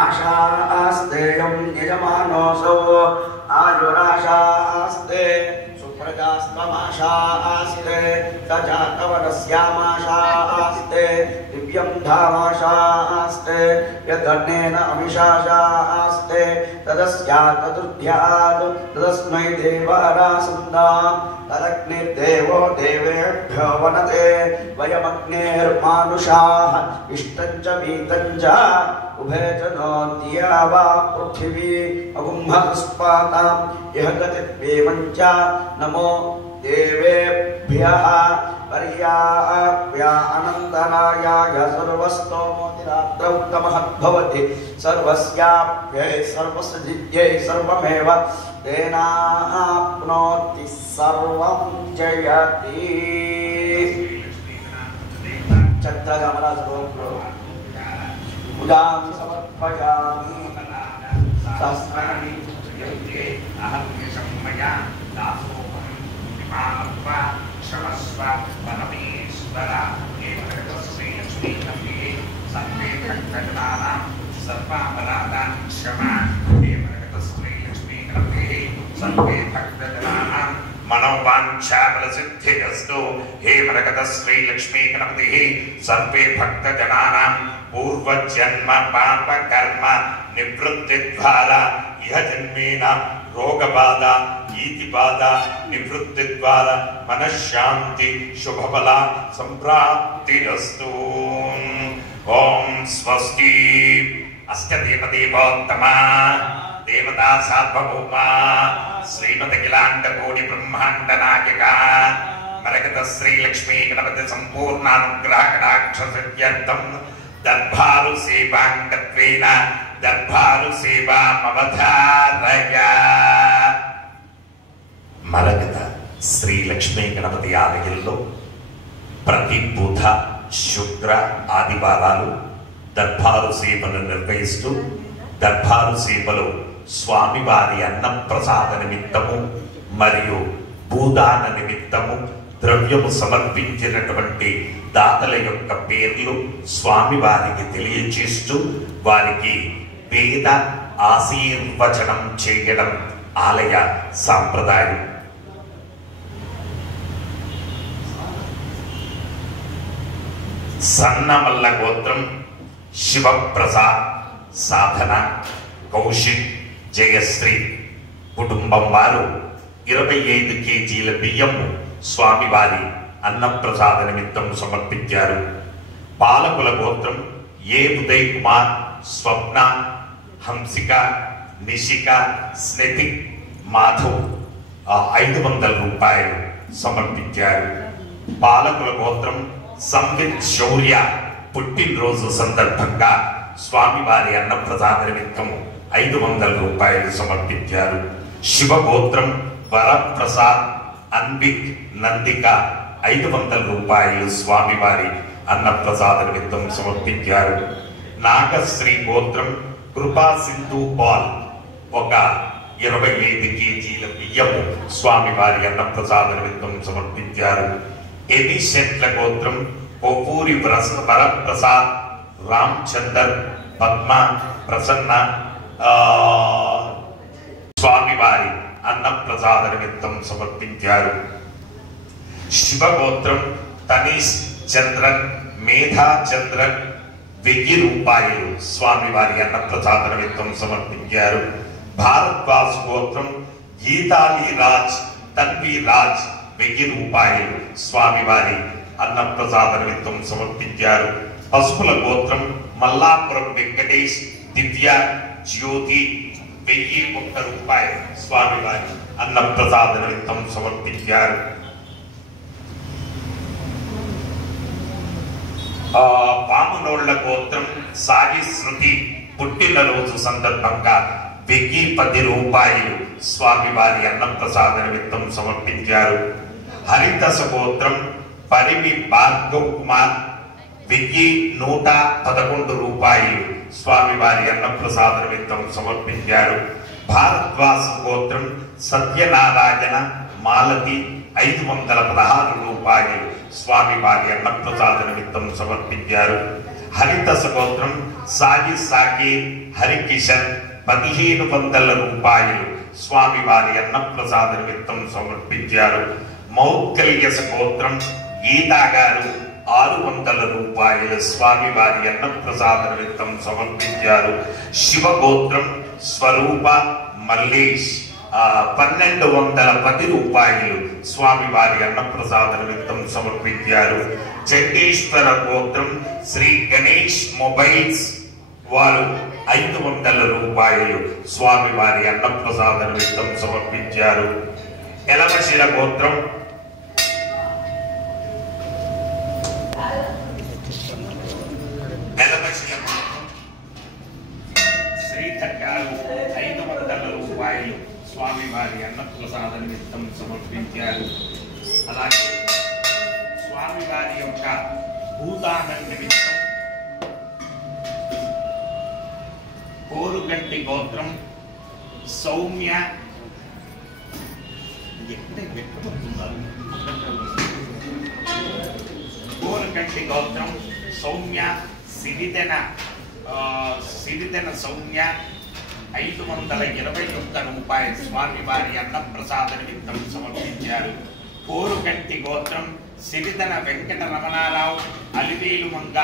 आशास्तेयं यजमानोऽसो आयुराशास्ते सुप्रजास्तमाशास्ते सजातवनस्यामाशास्ते दिव्यं धामाशास्ते यदन्नेन अमिशाशास्ते तदस्यात् तदुद्ध्यात् तदस्मै देवारासुन्दां तदग्निर्देवो देवेभ्यो वनते वयमग्नेर्मानुषाः इष्टं च वीतं च उभे च नो दिया वा पृथिवी अगुम्हस्पातां यः गतिर्वेवं च नमो देवेभ्यः पर्याप्या अनन्तरायाय सर्वस्तोमोतिरात्रौ उत्तमः सर्वस्याप्यै सर्वसिद्ध्यै सर्वमेव तेनाप्नोति सर्वं जयति चक्रगमनस्वरूपो उदां समर्पयामि तस्मै यज्ञे अहं यशमया दासोऽहं विमानत्वा क्षमस्व परमेश्वर एतस्मै लक्ष्मीनम्ये सर्वे भक्तजनानां सर्वापराधान् क्षमा एतस्मै लक्ष्मीनम्ये सर्वे भक्तजनानां मनोवाञ्छाफलसिद्धिरस्तु हे मरकतस्मै लक्ष्मीगणपतिः सर्वे भक्तजनानां पूर्वजन्म पापकर्म निवृत्तिद्वारा इह जन्मेन रोगबाधा ईतिबाधा निवृत्तिद्वारा मनःशान्ति शुभफला सम्प्राप्तिरस्तु। ओम स्वस्ति अष्टदेवदेवोत्तमा देवता सार्वभौमा श्रीमदखिलाण्डकोटि ब्रह्माण्ड नायका मरकत श्री लक्ष्मी गणपति संपूर्णानुग्रह कटाक्ष सिद्ध्यर्थं दर्भारु सेवांगत्वेन दर्भारु सेवामवधारय। మరగత శ్రీ లక్ష్మీ గణపతి ఆలయంలో ప్రతి బుధ శుక్ర ఆదివారాలు దర్బారు సేవలు నిర్వహిస్తూ దర్బారు సేవలో స్వామివారి అన్నప్రసాద నిమిత్తము మరియు భూదాన నిమిత్తము ద్రవ్యము సమర్పించినటువంటి దాతల యొక్క పేర్లు స్వామివారికి తెలియచేస్తూ వారికి పేద ఆశీర్వచనం చేయడం ఆలయ సాంప్రదాయం. సన్నమల్ల గోత్రం శివప్రసాద్ సాధన కౌశిక్ జయశ్రీ కుటుంబం వారు 25 కేజీల బియ్యము స్వామివారి అన్నప్రసాద నిమిత్తం సమర్పించారు. పాలకుల గోత్రం ఏ ఉదయ్ కుమార్ స్వప్న హంసిక నిషిక స్నెతిక్ మాధవ్ 500 రూపాయలు సమర్పించారు. పాలకుల గోత్రం సంవిత్ శౌర్య పుట్టినరోజు సందర్భంగా స్వామివారి అన్నప్రసాద నిమిత్తం 500 రూపాయలు సమర్పించారు. శివగోత్రం వరప్రసాద్ అన్విక్ నందిక 500 రూపాయలు స్వామివారి అన్నప్రసాద నిమిత్తం సమర్పించారు. నాగశ్రీ గోత్రం కృపా సింధు పాల్ 25 కేజీల బియ్యము స్వామివారి అన్నప్రసాద నిమిత్తం సమర్పించారు. ఎనిశెట్ల గోత్రం కోపూరి వరప్రసాద్ రామచందర్ పద్మ ప్రసన్న స్వామివారి అన్నప్రసాద నిమిత్తం సమర్పించారు. శివగోత్రం తనీష్ చంద్రన్ మేధా చంద్రన్ 1000 రూపాయలు స్వామివారి అన్నప్రసాద నిమిత్తం సమర్పించారు. భారద్వాజ్ గోత్రం గీతాలి రాజ్ తన్వి రాజ్ 1000 రూపాయలు స్వామివారి అన్నప్రసాద నిమిత్తం సమర్పించారు. పసుపుల గోత్రం మల్లాపురం వెంకటేష్ దివ్య జ్యోతి 1001 రూపాయలు స్వామివారి అన్నప్రసాద నిమిత్తం సమర్పించారు. పామునోళ్ల గోత్రం సాయి శృతి పుట్టినరోజు సందర్భంగా 1010 రూపాయలు స్వామివారి అన్నప్రసాద నిమిత్తం సమర్పించారు. హరిదశ గోత్రం పరిమి భార్గవ్ కుమార్ 1111 రూపాయలు స్వామివారి అన్నప్రసాద నిమిత్తం సమర్పించారు. భారద్వాస గోత్రం సత్యనారాయణ మాలతి 516 రూపాయలు స్వామివారి అన్నప్రసాద నిమిత్తం సమర్పించారు. హరిదస గోత్రం సాయి సాకేత్ హరికిషన్ 1500 రూపాయలు స్వామివారి అన్నప్రసాద నిమిత్తం సమర్పించారు. మౌద్గల్యస గోత్రం గీతా గారు 600 రూపాయలు స్వామివారి అన్నప్రసాద నిమిత్తం సమర్పించారు. శివగోత్రం స్వరూప మల్లేష్ 1210 రూపాయలు స్వామివారి అన్నప్రసాద నిమిత్తం సమర్పించారు. చండీశ్వర గోత్రం శ్రీ గణేష్ మొబైల్స్ వారు 500 రూపాయలు స్వామివారి అన్నప్రసాద నిమిత్తం సమర్పించారు. ఎలమశిల గోత్రం శ్రీధర్ గారు 500 రూపాయలు స్వామివారి అన్నప్రసాద నిమిత్తం సమర్పించారు. అలాగే స్వామివారి యొక్క భూదాన నిమిత్తం కోరుగంటి గోత్రం సౌమ్య కోరుగంటి గోత్రం సౌమ్య సిరిదెన సౌమ్య 521 రూపాయలు స్వామివారి అన్నప్రసాద నిమిత్తం సమర్పించారు. కోరుగంటి గోత్రం సిరిదన వెంకట రమణారావు అలివేలు మంగ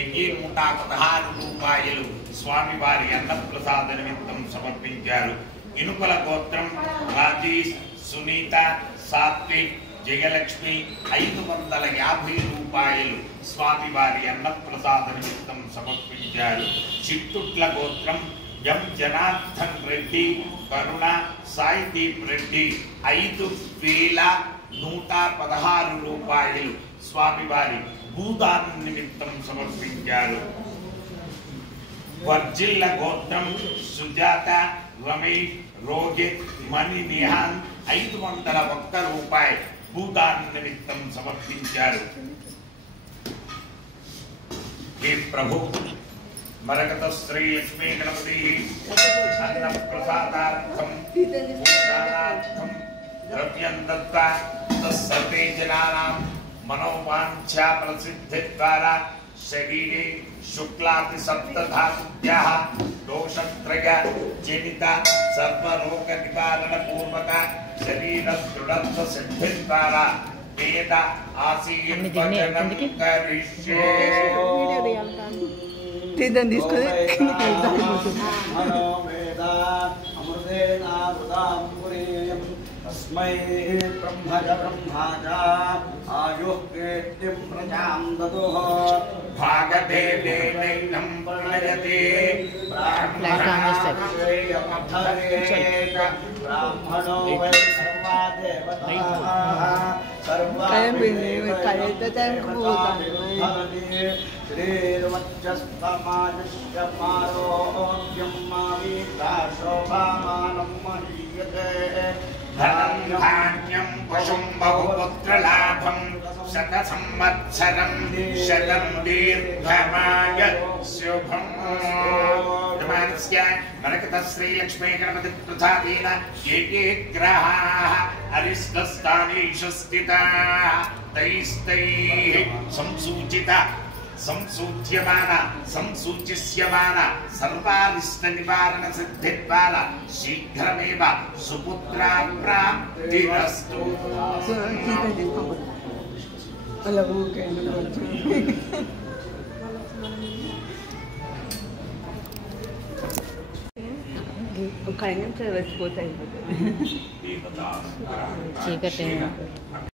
116 రూపాయలు స్వామివారి అన్నప్రసాద నిమిత్తం సమర్పించారు. ఇనుపల గోత్రం రాజేష్ సునీత సాత్విక్ జయలక్ష్మి 550 రూపాయలు స్వామివారి అన్నప్రసాద నిమిత్తం సమర్పించారు. చిట్టుట్ల గోత్రం ఎం జనార్దన్ రెడ్డి కరుణ సాయిదీప్ రెడ్డి 5116 రూపాయలు స్వామివారి భూదాన నిమిత్తం సమర్పించారు. వర్జిల్ల గోత్రం సుజాత రమేష్ రోహిత్ మణి నిహాన్ 501 రూపాయలు భూదాన నిమిత్తం సమర్పించారు. हे प्रभु मरकत श्री लक्ष्मी गणपति अन्न प्रसादार्थम भूदानार्थम द्रव्यं दत्त्वा तत्सर्वे जनानां मनोवांछा प्रसिद्धिद्वारा शरीरे शुक्लाति सप्तधातुभ्यः दोषत्रय जनित सर्वरोग निवारण पूर्वक शरीर दृढ़त्व सिद्धिद्वारा वेद आशीर्वचनं करिष्ये. तीन తీసుకొని तस्मै ब्रह्मज ब्रह्माज आयुः कीर्तिं प्रजां ददुः भागदेवेनैनं प्रणयते ब्राह्मणो वै सर्वा देवताः श्रीर्वच्चस्तमायुष्यमारोग्यं मावीता शोभामानं महीयते धनं धान्यं पशुं बहुपुत्रलाभं शतसंवत्सरं शतं दीर्घमाय शुभम्. नमस्य मरकत श्री लक्ष्मी गणपति प्रसादेन ये ग्रहाः अरिष्टस्थानेषु स्थिताः तैस्तैः संसूच्यमान सर्वारिष्ट निवारण सिद्धिद्वारा शीघ्रमेव सुपुत्रा प्राप्तिरस्तु. చీకటి